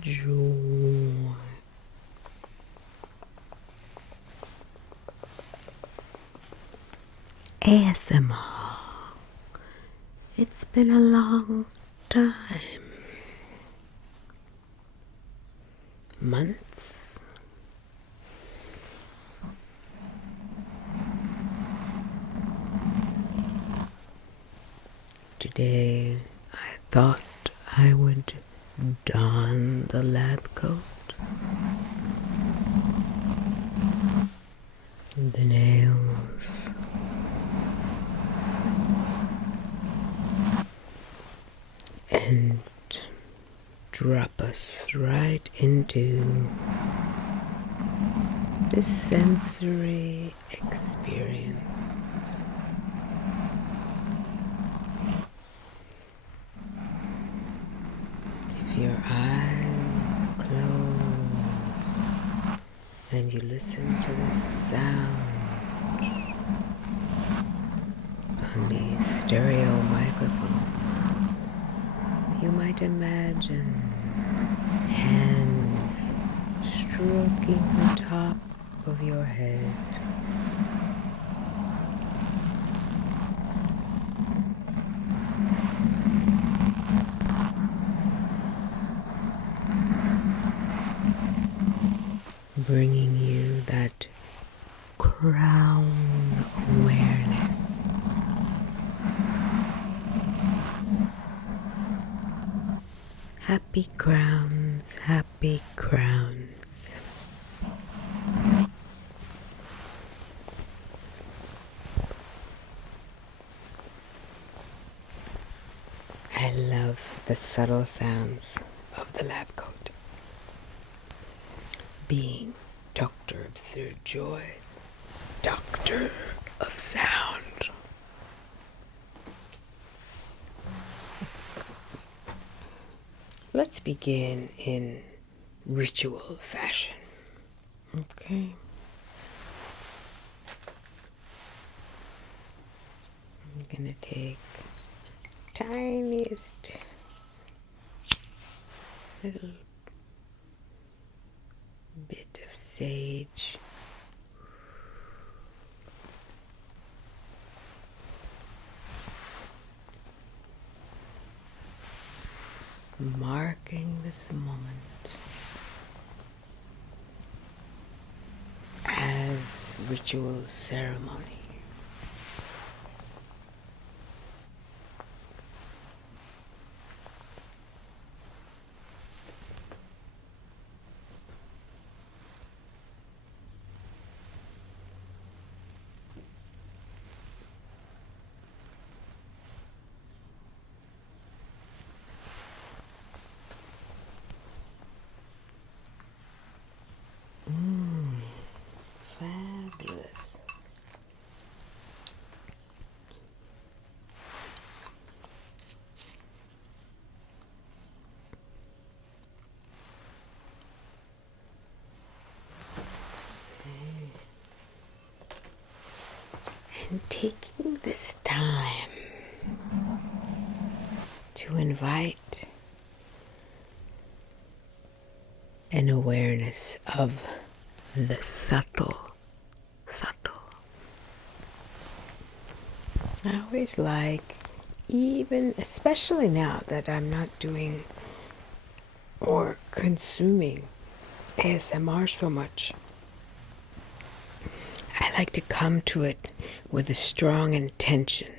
Joy. ASMR. It's been a long time. Months. Today I thought I would don the lab coat, the nails, and drop us right into this sensory experience. If your eyes close and you listen to the sound on the stereo microphone, you might imagine hands stroking the top of your head. Bringing you that crown awareness. Happy crowns, happy crowns. I love the subtle sounds of the lab coat. Being Dr. Absurd Joy, Doctor of Sound. Let's begin in ritual fashion. Okay. I'm gonna take tiniest little bit of sage. Marking this moment as ritual ceremony. Fabulous. And taking this time to invite an awareness of the subtle. I always like, even especially now that I'm not doing or consuming ASMR so much, I like to come to it with a strong intention.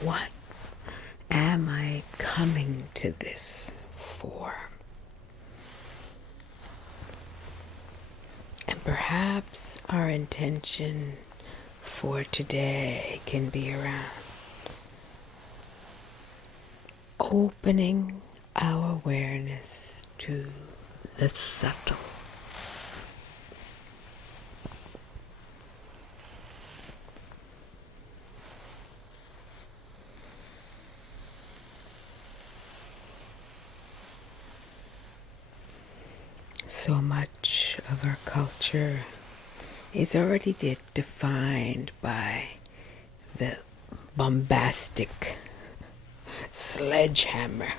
What am I coming to this for? And perhaps our intention for today can be around opening our awareness to the subtle. So much of our culture is already defined by the bombastic sledgehammer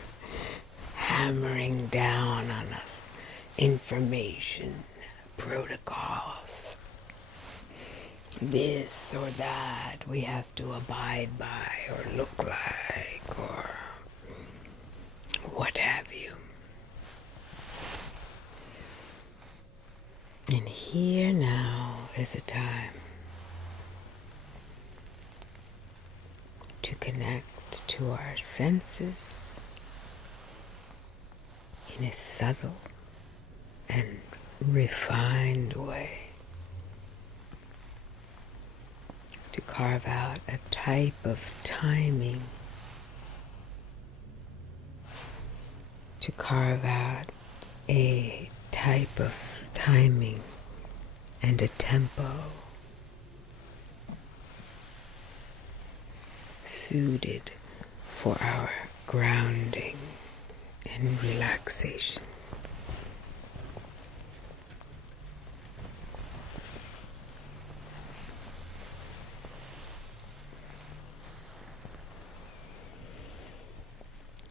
hammering down on us information, protocols, this or that we have to abide by or look like or what have you. And here now is a time to connect to our senses in a subtle and refined way, to carve out a type of timing, to carve out a type of timing and a tempo suited for our grounding and relaxation.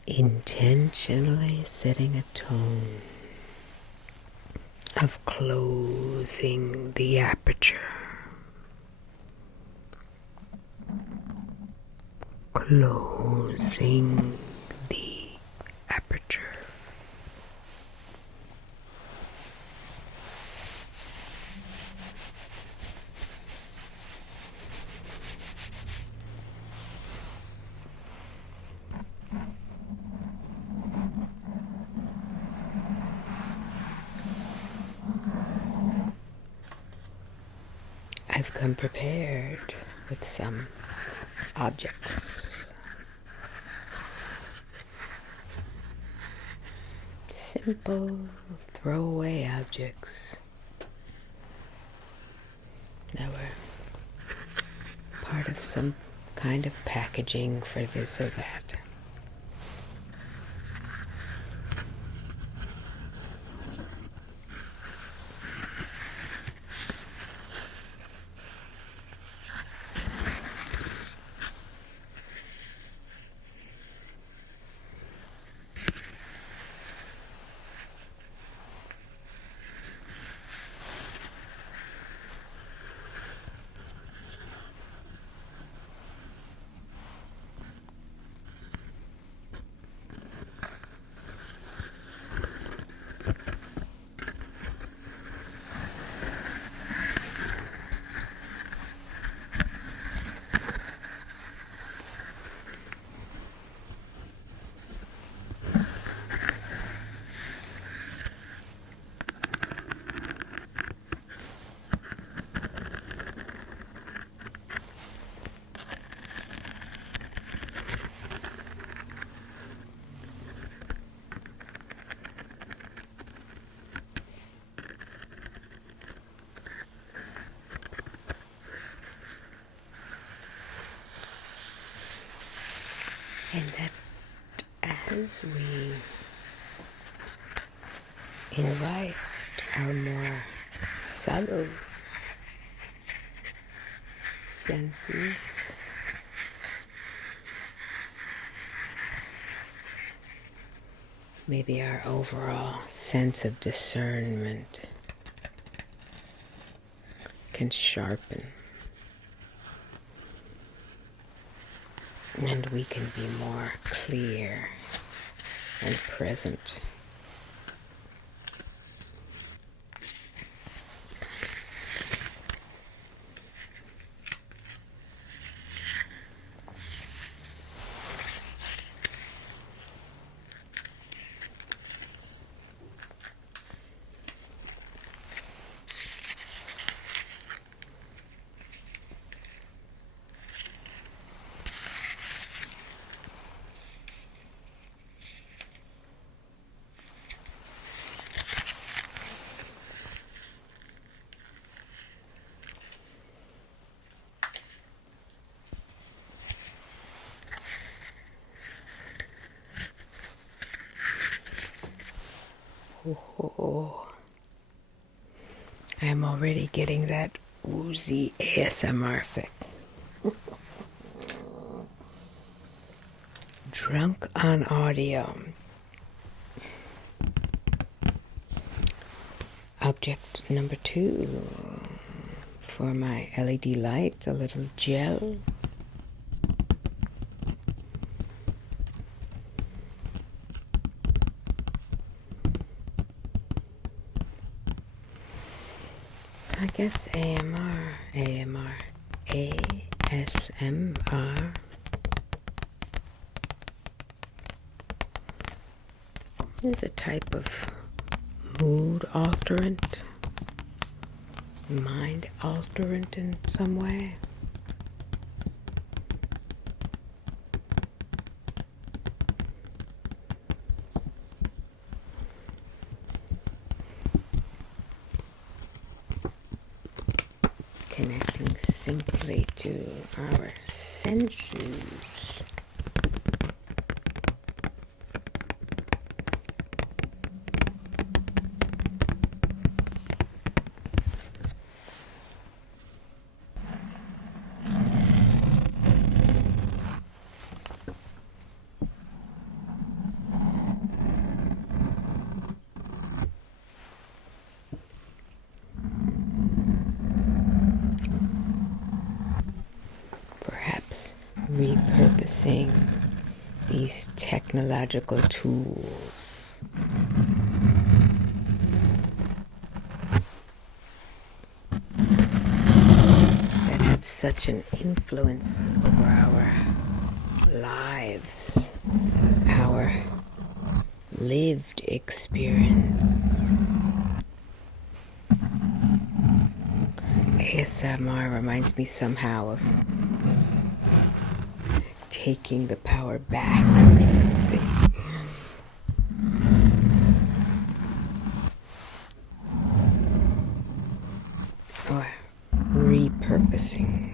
Intentionally setting a tone of closing the aperture, closing the aperture. I've come prepared with some objects. Simple throwaway objects that were part of some kind of packaging for this or that. And that as we invite our more subtle senses maybe our overall sense of discernment can sharpen, and we can be more clear and present. Oh, I'm already getting that woozy ASMR effect. Drunk on audio. object number 2 for my LED light, a little gel. So I guess ASMR is a type of mood alterant, mind alterant in some way. Connecting simply to our senses. Repurposing these technological tools that have such an influence over our lives, our lived experience. ASMR reminds me somehow of taking the power back or something. Or repurposing.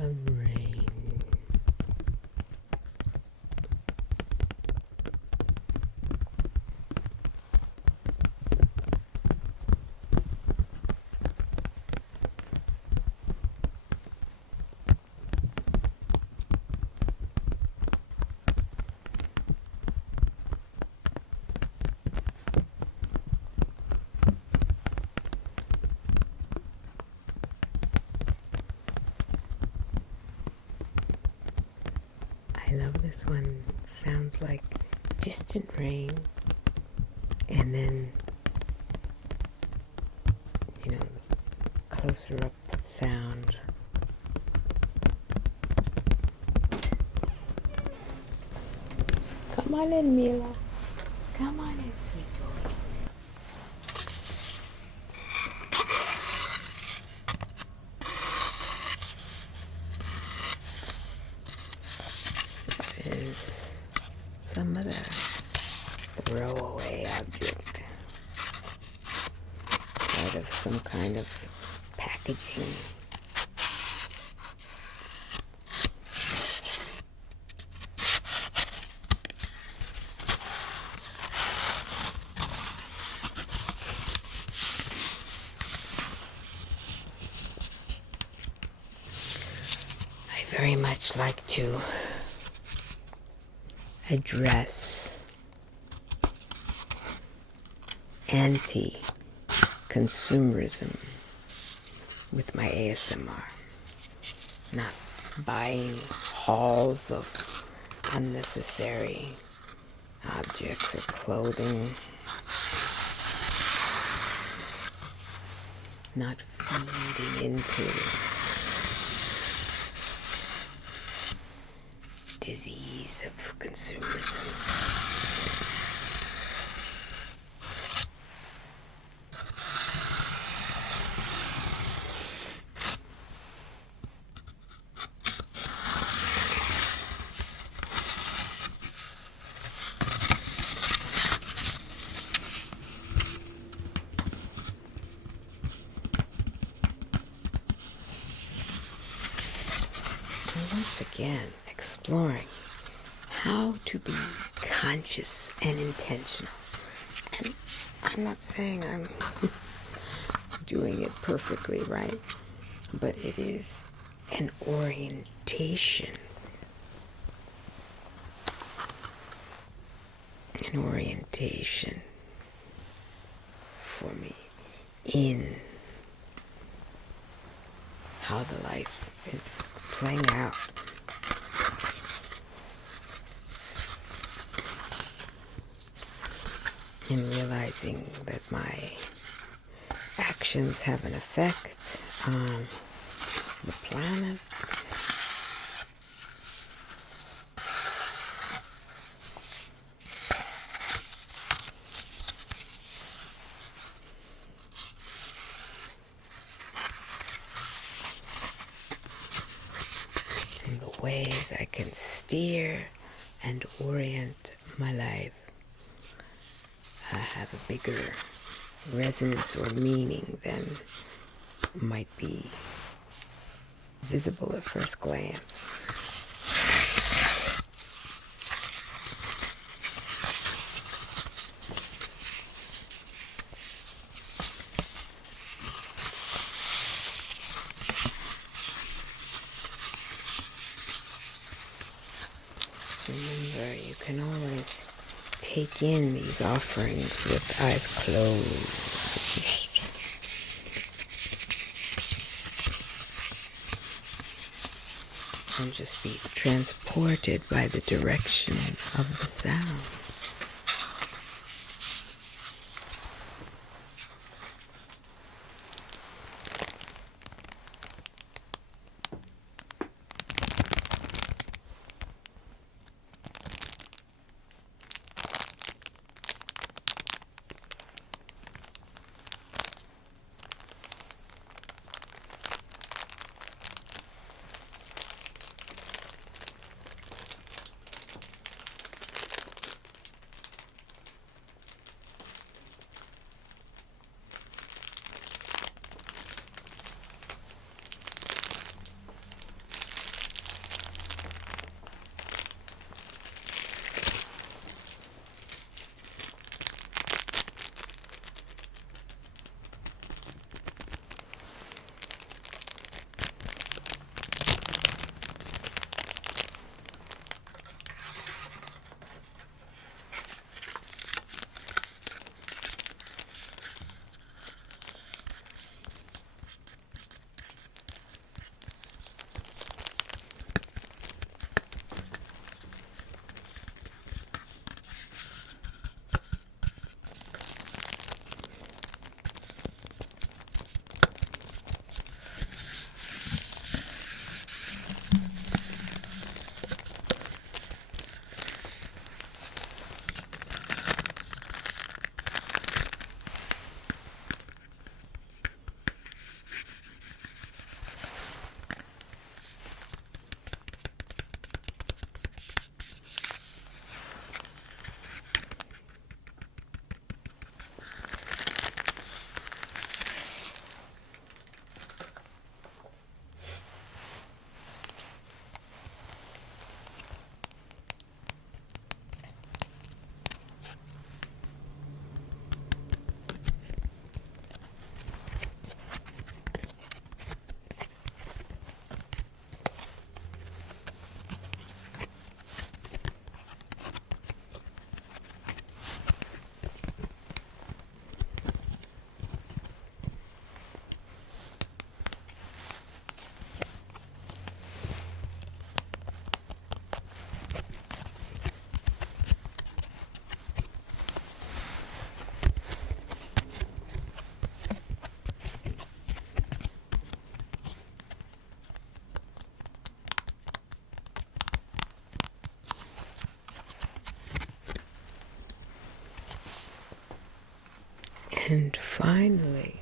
Of rain. I love this one. Sounds like distant rain, and then, closer up the sound. Come on in, Mila. Come on in, sweet boy. Is some other throwaway object, part of some kind of packaging. I very much like to address anti-consumerism with my ASMR, not buying hauls of unnecessary objects or clothing, not feeding into this disease of consumerism. once again exploring how to be conscious and intentional. And I'm not saying I'm doing it perfectly right, but it is an orientation. An orientation for me in how the life is playing out. And realizing that my actions have an effect on the planet. And the ways I can steer and orient my life have a bigger resonance or meaning than might be visible at first glance. Remember, you can always take in these offerings with eyes closed. And just be transported by the direction of the sound. And finally,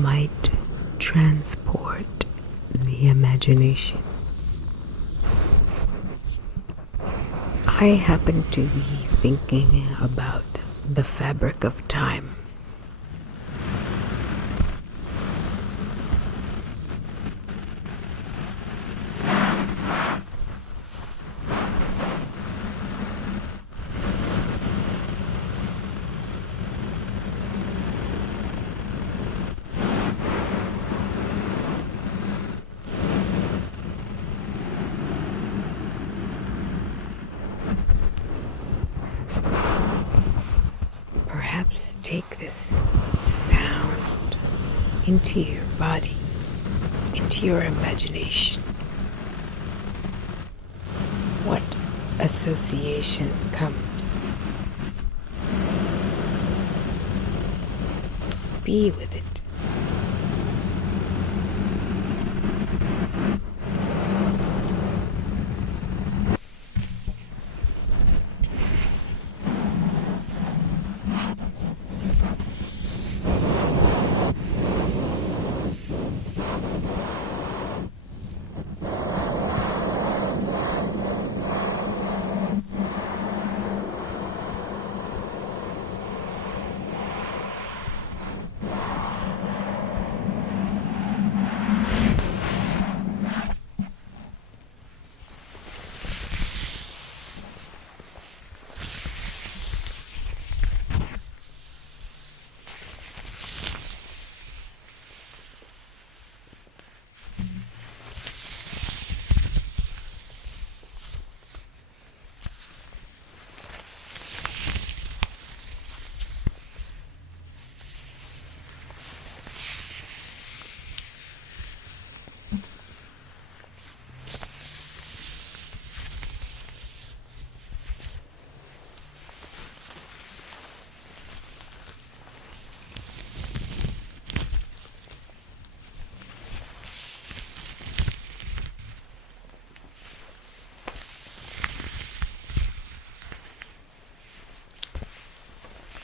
might transport the imagination. I happen to be thinking about the fabric of time. Perhaps take this sound into your body, into your imagination. What association comes? Be with it.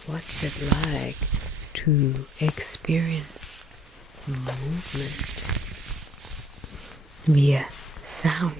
What's it like to experience movement via sound?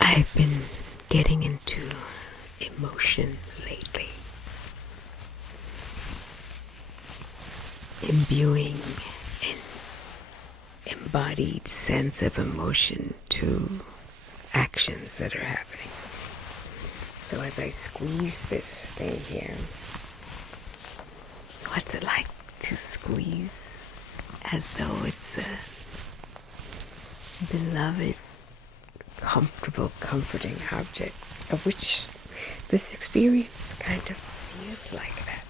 I've been getting into emotion lately, imbuing an embodied sense of emotion to actions that are happening. So as I squeeze this thing here, what's it like to squeeze as though it's a beloved, comfortable, comforting object, of which this experience kind of feels like that.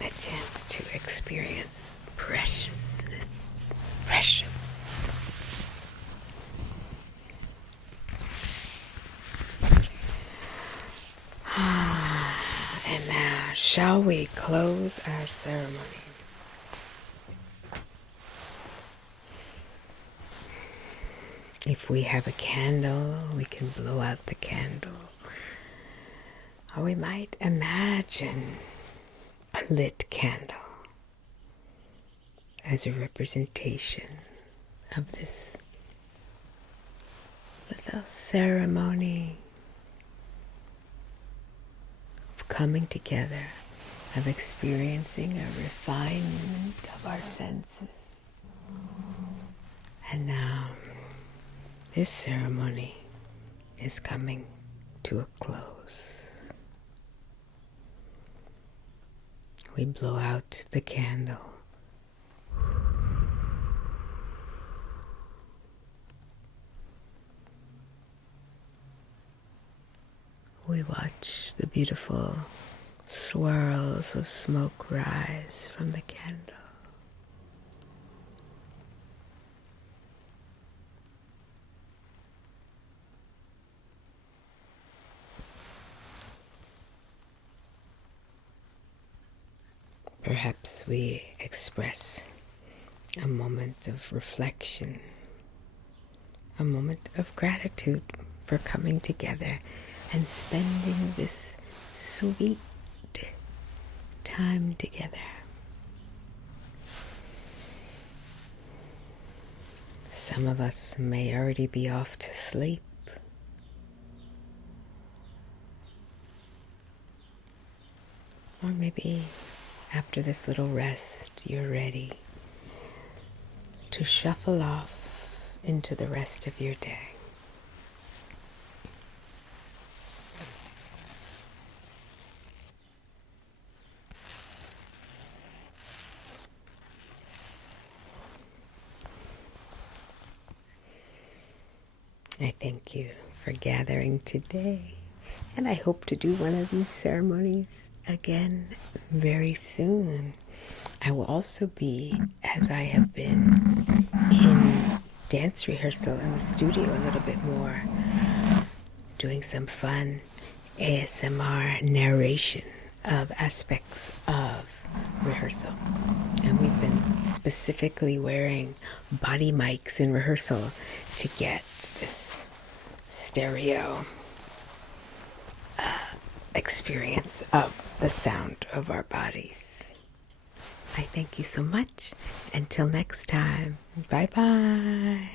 A chance to experience preciousness, precious. And now, shall we close our ceremony? If we have a candle, we can blow out the candle. Or we might imagine a lit candle as a representation of this little ceremony of coming together of experiencing a refinement of our senses. And now, this ceremony is coming to a close. We blow out the candle. We watch the beautiful swirls of smoke rise from the candle. Perhaps we express a moment of reflection, a moment of gratitude for coming together and spending this sweet time together. Some of us may already be off to sleep. Or maybe after this little rest, you're ready to shuffle off into the rest of your day. I thank you for gathering today, and I hope to do one of these ceremonies again very soon. I will also be, as I have been, in dance rehearsal in the studio a little bit more, doing some fun ASMR narration of aspects of rehearsal. And we've been specifically wearing body mics in rehearsal to get this stereo experience of the sound of our bodies. I thank you so much. Until next time, bye-bye.